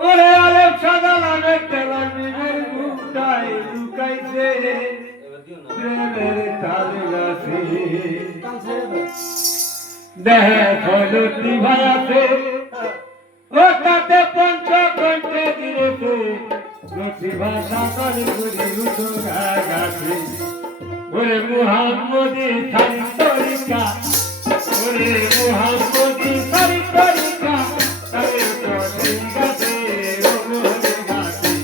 ওরে আলেপ সাদা লাগে তেলা নিবের গুটাই লুকাইছে প্রেমের তাল গাছে দেহে ফলতি ভায়াতে ও তাতে পঞ্চকণ্ঠে দিয়েছে লক্ষ্মী ভাষা করে করি উঠো গাছে ওরে মুহাম্মদি সারি তরিকা ওরে মুহাম্মদি সারি তরিকা তারে তো সেই গাছে ওরে গাছে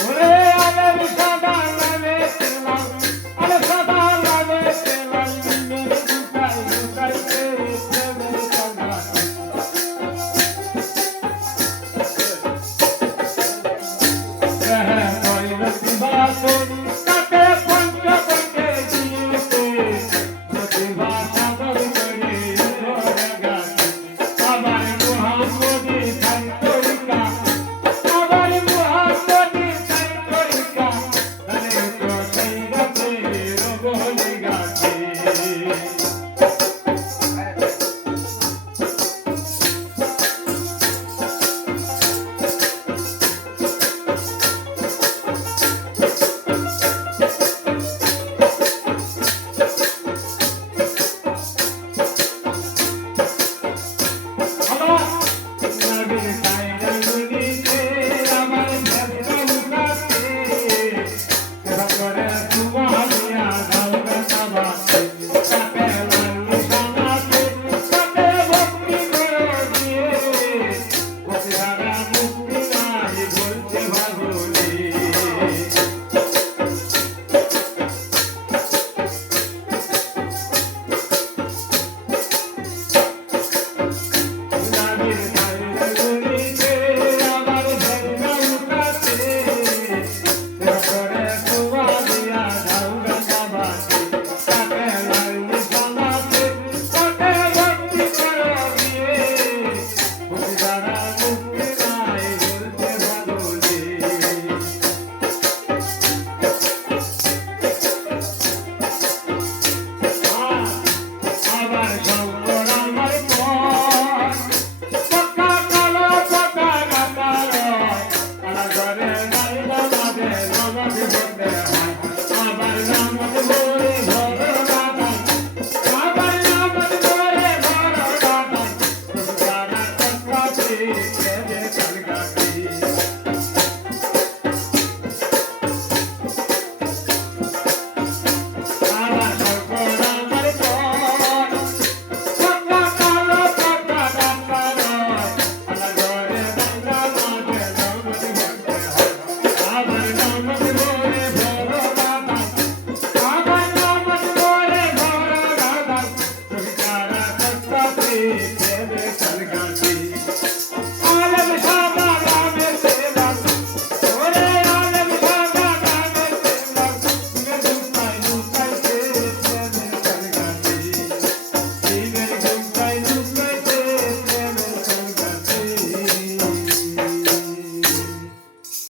ওরে আলের সাদা লাগে তেলা আলে সাদা লাগে তেলা নিমের গুটাই লুকাইছে প্রেমের তাল গাছে Bye.